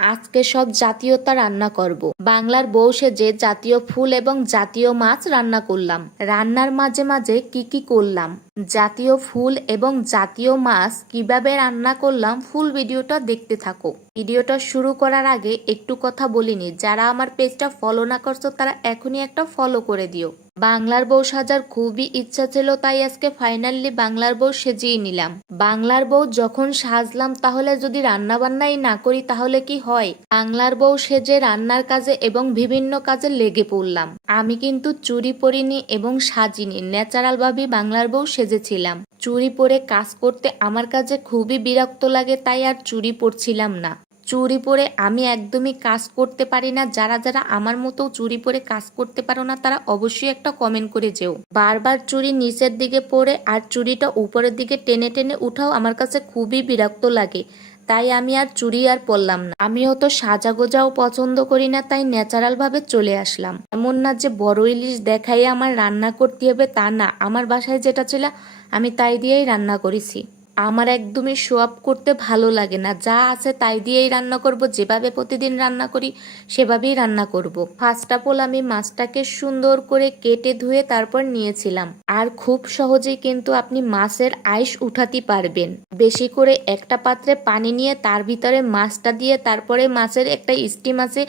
আজকে সব জাতীয়তা রান্না করব। বাংলার বউ সেজে জাতীয় ফুল এবং জাতীয় মাছ রান্না করলাম। রান্নার মাঝে মাঝে কি কি করলাম? জাতীয় ফুল এবং জাতীয় মাছ কীভাবে রান্না করলাম ফুল ভিডিওটা দেখতে থাকো। ভিডিওটা শুরু করার আগে একটু কথা বলিনি। যারা আমার পেজটা ফলো না করছ তারা এখনই একটা ফলো করে দিও। বাংলার বউ সাজার খুবই ইচ্ছা ছিল, তাই আজকে ফাইনালি বাংলার বউ সেজিয়ে নিলাম। বাংলার বউ যখন সাজলাম, তাহলে যদি রান্না বান্নাই না করি, তাহলে কি হয়? বাংলার বউ সেজে রান্নার কাজে এবং বিভিন্ন কাজে লেগে পড়লাম। আমি কিন্তু চুরি পরিনি এবং সাজিনি ন্যাচারাল ভাবে বাংলার বউ সেজেছিলাম। চুরি পরে কাজ করতে আমার কাছে খুবই বিরক্ত লাগে, তাই আর চুরি পরছিলাম না। চুরি পরে আমি একদমই কাজ করতে পারি না। যারা যারা আমার মতো চুরি পরে কাজ করতে পারো না, তারা অবশ্যই একটা কমেন্ট করে যেও। বারবার চুরি নিচের দিকে পরে আর চুরিটা উপরের দিকে টেনে টেনে উঠাও আমার কাছে খুবই বিরক্ত লাগে। তাই আমি আর চুরি আর পরলাম না। আমি আমিও তো সাজাগোজাও পছন্দ করি না, তাই ন্যাচারাল ভাবে চলে আসলাম। এমন না যে বড় ইলিশ দেখাই আমার রান্না করতে হবে তা না। আমার বাসায় যেটা ছিল, আমি তাই দিয়েই রান্না করেছি। আমার একদমই শো আপ করতে ভালো লাগে না। যা আছে তাই দিয়েই রান্না করব, যেভাবে প্রতিদিন রান্না করি, সেভাবেই রান্না করব। ফার্স্ট অফ অল আমি মাছটাকে সুন্দর করে কেটে ধুয়ে তারপর নিয়েছিলাম। আর খুব সহজেই কিন্তু আপনি মাছের আইস উঠাতে পারবেন। বেশি করে একটা পাত্রে পানি নিয়ে তার ভিতরে মাছটা দিয়ে তারপরে মাছের একটা স্টিম আছে,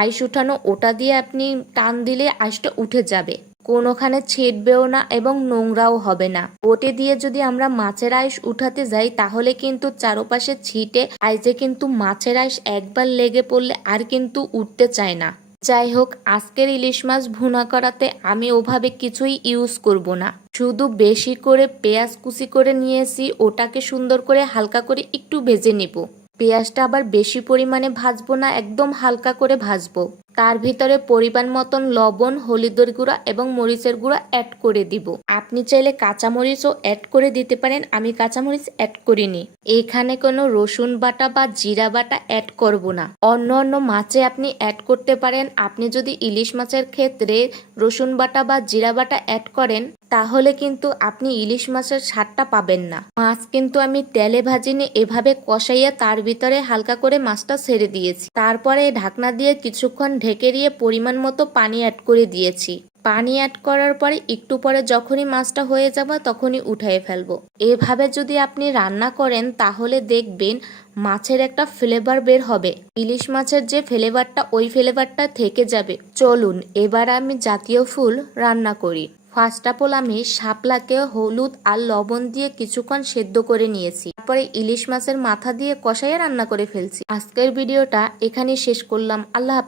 আইস উঠানো, ওটা দিয়ে আপনি টান দিলে আইসটা উঠে যাবে। কোনোখানে ছিটবেও না এবং নোংরাও হবে না। ওটে দিয়ে যদি আমরা মাছের আইস উঠাতে যাই, তাহলে কিন্তু চারপাশে ছিটে আইসে কিন্তু মাছের আইস একবার লেগে পড়লে আর কিন্তু উঠতে চায় না। যাই হোক, আজকের ইলিশ মাছ ভুনা করাতে আমি ওভাবে কিছুই ইউজ করব না। শুধু বেশি করে পেঁয়াজ কুচি করে নিয়েছি, ওটাকে সুন্দর করে হালকা করে একটু ভেজে নিব। পেঁয়াজটা আবার বেশি পরিমাণে ভাজবো না, একদম হালকা করে ভাজবো। তার ভিতরে পরিমাণ মতন লবণ, হলুদের গুঁড়া এবং মরিচের গুঁড়া অ্যাড করে দিব। আপনি চাইলে কাঁচামরিচও অ্যাড করে দিতে পারেন, আমি কাঁচামরিচ অ্যাড করিনি। এখানে কোনো রসুন বাটা বা জিরা বাটা অ্যাড করব না। অন্য অন্য মাছে আপনি অ্যাড করতে পারেন। আপনি যদি ইলিশ মাছের ক্ষেত্রে রসুন বাটা বা জিরা বাটা অ্যাড করেন তাহলে কিন্তু আপনি ইলিশ মাছের স্বাদটা পাবেন না। মাছ কিন্তু আমি তেলে ভাজিনি, এভাবে কষাইয়া তার ভিতরে হালকা করে মাছটা ছেড়ে দিয়েছি। তারপরে ঢাকনা দিয়ে কিছুক্ষণ ঢেকে দিয়ে পরিমাণ মতো পানি অ্যাড করে দিয়েছি। পানি অ্যাড করার পরে একটু পরে যখনই মাছটা হয়ে যাবে তখনই উঠাই ফেলব। এভাবে যদি আপনি রান্না করেন তাহলে দেখবেন মাছের একটা ফ্লেভার বের হবে। ইলিশ মাছের যে ফ্লেভারটা ওই ফ্লেভারটা থেকে যাবে। চলুন, এবার আমি জাতীয় ফুল রান্না করি। ফার্স্ট অফ অল আমি শাপলাকে হলুদ আর লবণ দিয়ে কিছুক্ষণ সেদ্ধ করে নিয়েছি। তারপরে ইলিশ মাছের মাথা দিয়ে কষাইয়ে রান্না করে ফেলছি। আজকের ভিডিওটা এখানেই শেষ করলাম। আল্লাহ।